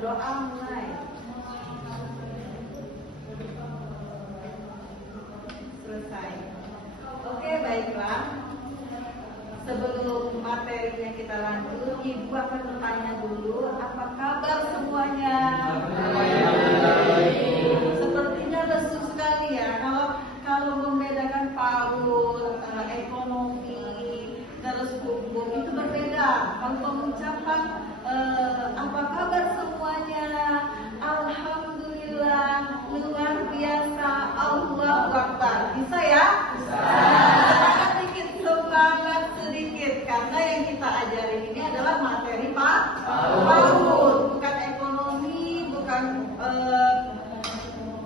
berdoa mulai. Selesai. Oke, baiklah. Sebelum materinya kita lanjut, Ibu akan bertanya dulu, apa kabar semuanya? Sepertinya lesu sekali ya. Kalau membedakan PAUD, ekonomi, terus hukum itu berbeda. Kalau mengucapkan apa kabar semuanya? Alhamdulillah, luar biasa, Allahu Akbar. Bisa ya? Semangat sedikit, karena yang kita ajarin ini adalah materi PAUD, bukan ekonomi, bukan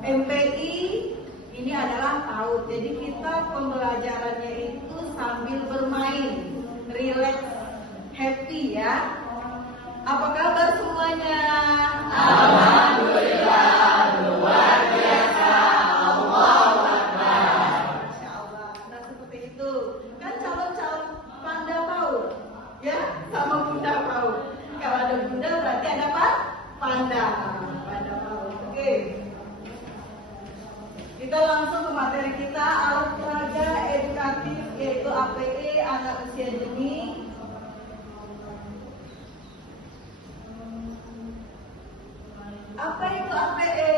MPI. Ini adalah PAUD. Jadi kita pembelajarannya itu sambil bermain, relax, happy ya. Apa kabar semuanya? Alhamdulillah, luar biasa, Allahu Akbar. Masya Allah. Nah seperti itu. Kan calon-calon panda PAUD, ya, sama bunda PAUD. Kalau ada bunda berarti ada apa? Panda PAUD. Oke. Kita langsung ke materi kita, alat peraga edukatif yaitu APE anak usia dini. Apa itu APE?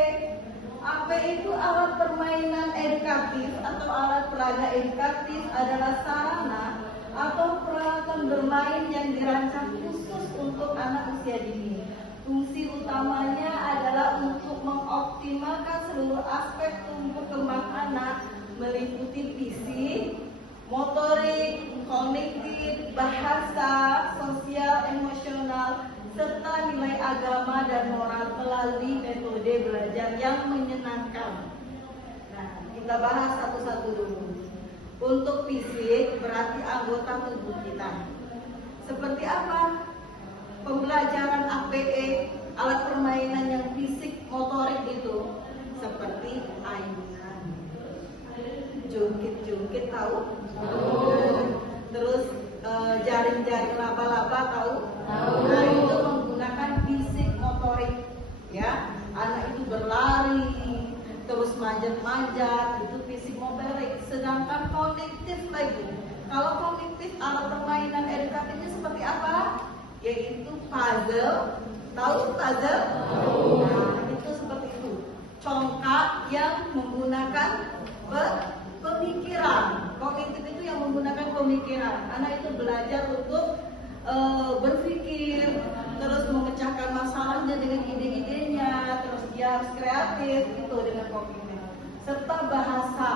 APE itu alat permainan edukatif atau alat peraga edukatif adalah sarana atau peralatan bermain yang dirancang khusus untuk anak usia dini. Fungsi utamanya adalah untuk mengoptimalkan seluruh aspek tumbuh kembang anak meliputi fisik, motorik, kognitif, bahasa, sosial, emosional, serta nilai agama dan moral melalui metode belajar yang menyenangkan. Nah, kita bahas satu-satu dulu. Untuk fisik berarti anggota tubuh kita. Seperti apa? Pembelajaran APE, alat permainan yang fisik motorik itu seperti ayunan, jungkit-jungkit tahu? Terus jaring-jaring laba-laba tahu? Nah itu menggunakan fisik motorik ya. Anak itu berlari, terus manjat-manjat, itu fisik motorik. Sedangkan kognitif lagi. Kalau kognitif alat permainan edukatifnya seperti apa? Yaitu puzzle. Tahu puzzle? Nah, itu seperti itu. Congkak yang menggunakan pemikiran. Kognitif itu yang menggunakan pemikiran. Anak itu belajar untuk berpikir, terus memecahkan masalahnya dengan ide-idenya, terus dia harus kreatif itu dengan kognitif. Serta bahasa.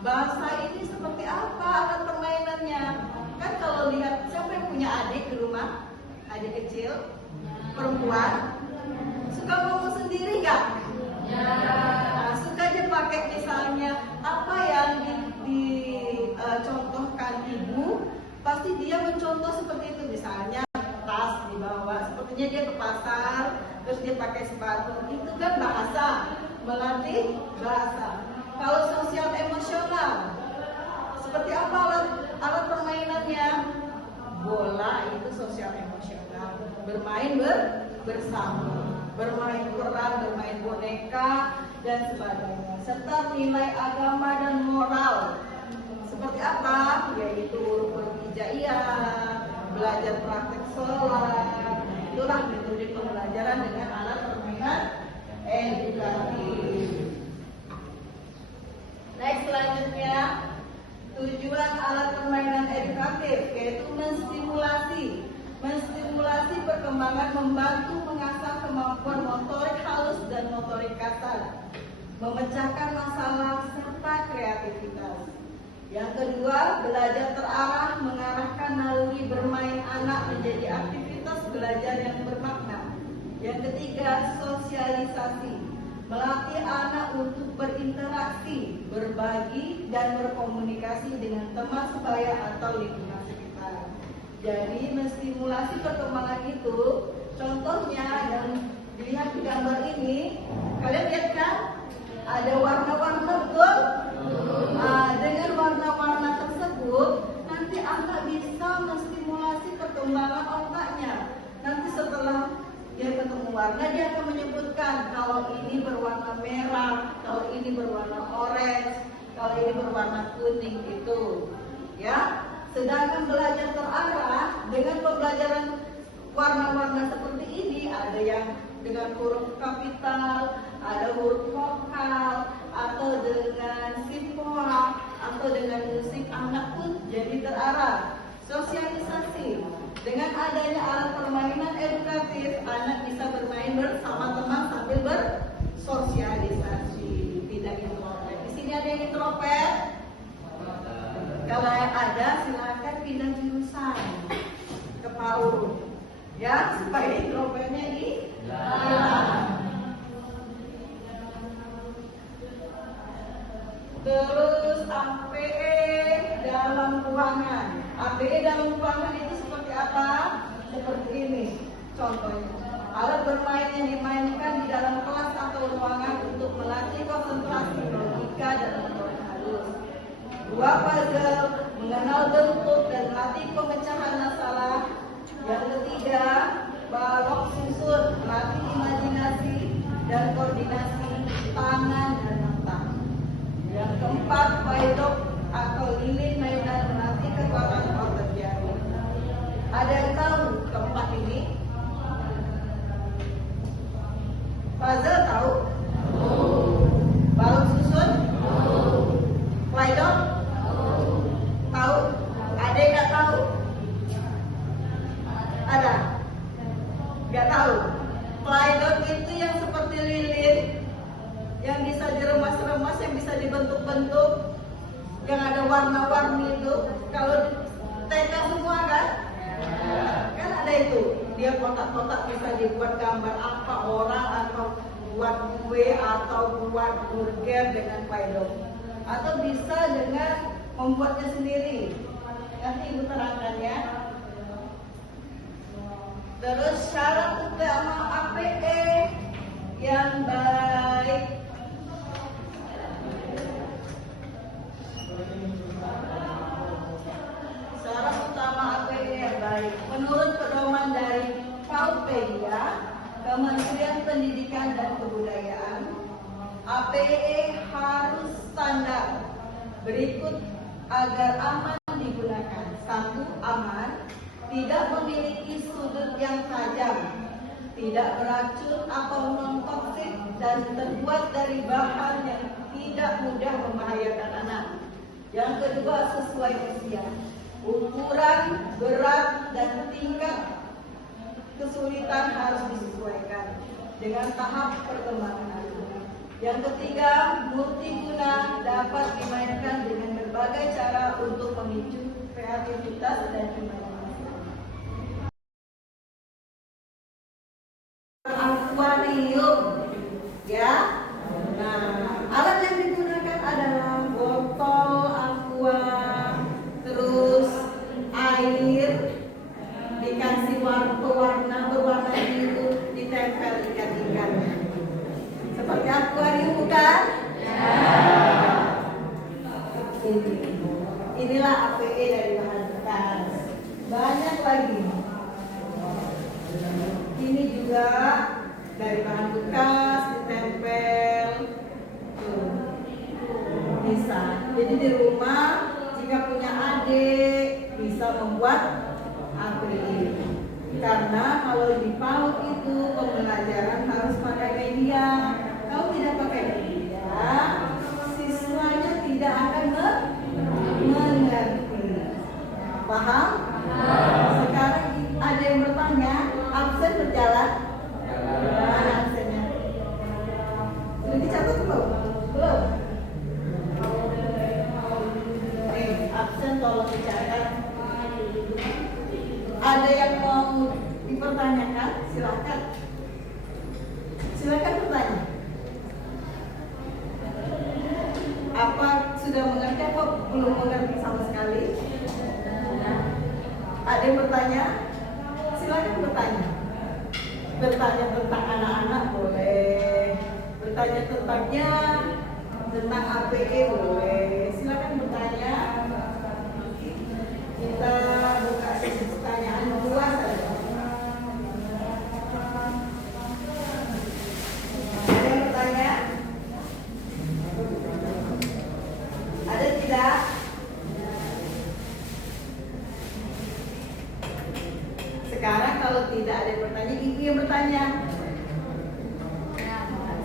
Bahasa ini seperti apa alat permainannya? Kan kalau lihat, siapa yang punya adik di rumah? Adik kecil, perempuan, suka ngomong sendiri nggak? Ya. Nah, suka aja pakai misalnya apa yang dicontohkan ibu, pasti dia mencontoh seperti itu. Misalnya tas dibawa, sepertinya dia ke pasar, terus dia pakai sepatu. Itu kan bahasa, melatih bahasa. Kalau sosial emosional, seperti apa alat permainannya? Bola itu sosial emosional, bermain bersama, bermain peran, bermain boneka dan sebagainya. Serta nilai agama dan moral. Seperti apa? Yaitu rukun hijaiyah, belajar praktek sholat. Itulah metode pembelajaran dengan alat permainan edukatif. Next, selanjutnya tujuan alat permainan edukatif yaitu menstimulasi perkembangan, membantu mengasah kemampuan motorik halus dan motorik kasar, memecahkan masalah serta kreativitas. Yang kedua, belajar terarah, mengarahkan naluri bermain anak menjadi aktivitas belajar yang bermakna. Yang ketiga, sosialisasi, melatih anak untuk berinteraksi, berbagi, dan berkomunikasi dengan teman sebaya atau lingkungan sekitar. Jadi menstimulasi perkembangan itu, contohnya yang dilihat di gambar ini, kalian lihat kan? Ada warna-warna, betul? Dengan warna-warna tersebut, nanti anak bisa menstimulasi perkembangan otaknya. Nanti setelah dia ketemu warna, dia akan menyebutkan kalau ini berwarna merah, kalau ini berwarna orange, kalau ini berwarna kuning itu. Ya, sedangkan belajar terarah dengan pembelajaran warna-warna seperti ini, ada yang dengan huruf kapital, ada huruf vokal, atau dengan simbola, atau dengan musik, anak pun jadi terarah. Sosialisasi, dengan adanya alat permainan edukatif, anak bisa bermain bersama teman sambil bersosialisasi, tidak introvert. Di sini ada yang introvert? Kalau ada, silakan pindah jurusan ke PAUD, ya, supaya introvertnya hilang. Terus APE dalam ruangan. APE dalam ruangan itu seperti apa? Seperti ini contohnya. Alat bermain yang dimainkan di dalam kelas atau ruangan untuk melatih konsentrasi, logika, dan motorik halus. Dua puzzle, mengenal bentuk dan melatih pemecahan masalah. Yang ketiga, balok susun, melatih imajinasi dan koordinasi tangan dan mata. Yang keempat, paidok atau lilin mainan, melatih kekuatan otot jari. Ada yang tahu keempat ini? Puzzle tahu? Balok susun? Paidok? Tahu? Ada yang nggak tahu? Ada? Nggak tahu? Paidok itu yang seperti lilin, yang bisa diremas-remas, yang bisa dibentuk-bentuk, yang ada warna-warni itu. Kalau TK semua kan? Kan ada itu. Dia kotak-kotak bisa dibuat gambar apa orang, atau buat kue, atau buat burger dengan paidok. Atau bisa dengan membuatnya sendiri. Nanti Ibu terangkan ya. Terus syarat utama APE yang baik. Syarat utama APE yang baik. Menurut pedoman dari PAUDpedia, Kementerian Pendidikan dan Kebudayaan, APE harus standar berikut agar aman digunakan. 1. Aman, tidak memiliki sudut yang tajam, tidak beracun atau non-toksik, dan terbuat dari bahan yang tidak mudah membahayakan anak. Yang kedua, sesuai usia, ukuran, berat, dan tingkat kesulitan harus disesuaikan dengan tahap perkembangan anak. Yang ketiga, multiguna, dapat dimainkan dengan berbagai cara untuk memicu kreativitas dan imajinasi. Akuarium, ya. Nah, alat yang digunakan adalah botol aqua, terus air dikasih warna berwarna biru, ditempel ikan-ikannya. Seperti akuarium bukan? Inilah APE dari bahan bekas. Banyak lagi. Ini juga dari bahan bekas, ditempel. Bisa. Jadi di rumah jika punya adik bisa membuat APE. Karena kalau di PAUD itu pembelajaran harus pakai media. Kalau tidak pakai media, siswanya tidak akan mengerti. Paham? Sekarang ada yang bertanya, absen berjalan? Mana absennya? Sudah dicatat belum? Belum? Absen tolong dicatat. Ada yang mau dipertanyakan? Silakan. Silakan bertanya. Apa sudah mengerti atau belum mengerti sama sekali? Ada yang bertanya? Silakan bertanya. Bertanya tentang anak-anak boleh. Bertanya tentang APE boleh. Silakan bertanya. Kita buka sesi pertanyaan luas saja.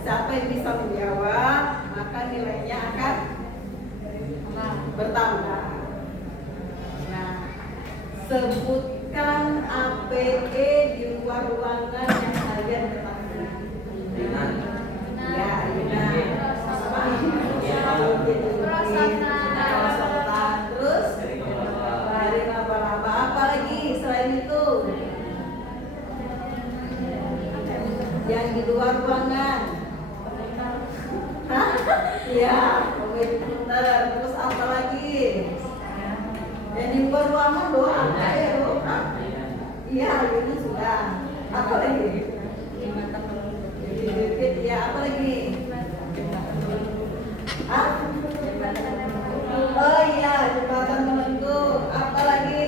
Siapa yang bisa menjawab, maka nilainya akan bertambah. Nah, sebutkan APE di luar ruangan yang kalian ketahui. Ya, terus dari laba-laba. Apa lagi selain itu? Yang di luar ruangan. Hah? Iya, komputer. Terus apa lagi? Yang di luar ruangan doang. Ayo. Iya, ini sudah. Apa lagi? Ya, apa lagi? Hah? Oh iya, jembatan melengkung. Apa lagi?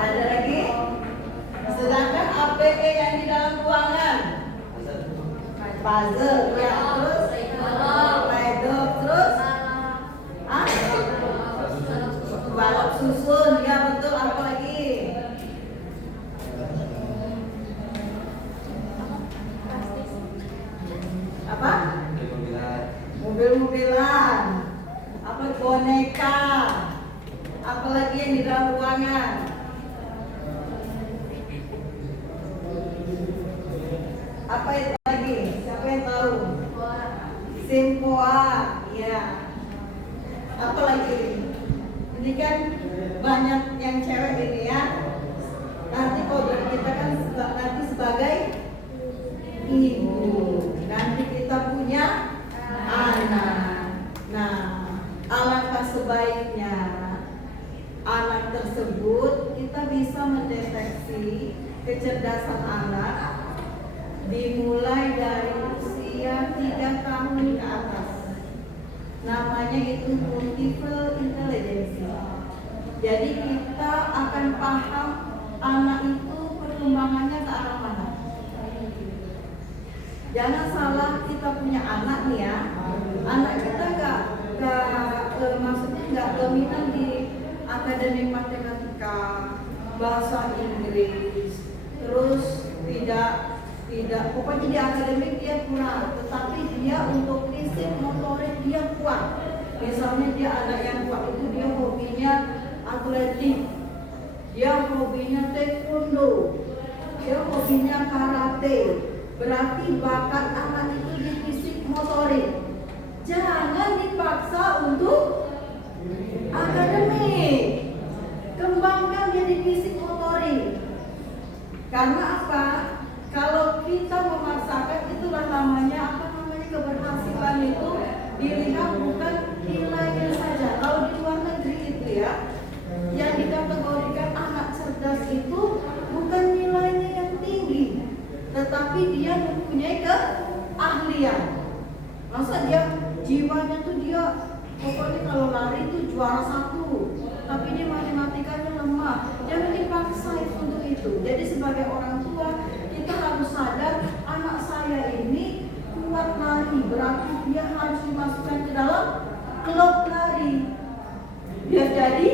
Ada lagi? Sedangkan APE yang di dalam ruangan, puzzle, ya, terus pedok, terus balok susun, ya betul. Apa lagi? Apa? Mobil-mobilan. Apa? Boneka. Apalagi yang di dalam ruangan? Apa itu lagi? Siapa yang tahu? Sempoa. Ya. Apa lagi? Ini kan banyak yang cewek ini ya. Nanti kodrat kita kan nanti sebagai ibu. Nanti kita punya anak. Nah, alangkah sebaiknya anak tersebut kita bisa mendeteksi kecerdasan anak dimulai dari usia 3 tahun ke atas. Namanya itu multiple intelligence. Jadi kita akan paham anak itu perkembangannya ke arah mana. Jangan salah, kita punya anak nih ya. Anak kita maksudnya nggak dominan di akademik matematika, bahasa Inggris, terus tidak pokoknya di akademik dia kurang, tetapi dia untuk fisik motorik dia kuat. Misalnya dia anak yang kuat itu dia hobinya atletik, dia hobinya taekwondo, dia hobinya karate. Berarti bakat anak itu di fisik motorik. Jangan dipaksa untuk akademik. Kembangkan dia di fisik motorik. Karena apa? Kalau kita memaksakan, itulah namanya keberhasilan itu dilihat bukan nilainya saja. Kalau di luar negeri itu ya, yang dikategorikan anak cerdas itu bukan nilainya yang tinggi, tetapi dia mempunyai keahlian. Masa dia jiwanya tuh dia pokoknya kalau lari itu juara 1, tapi dia matematikanya lemah. Jangan dipaksa untuk itu. Jadi sebagai orang tua kita harus sadar anak saya ini kuat lari, berarti dia harus dimasukkan ke dalam klub lari. Biar jadi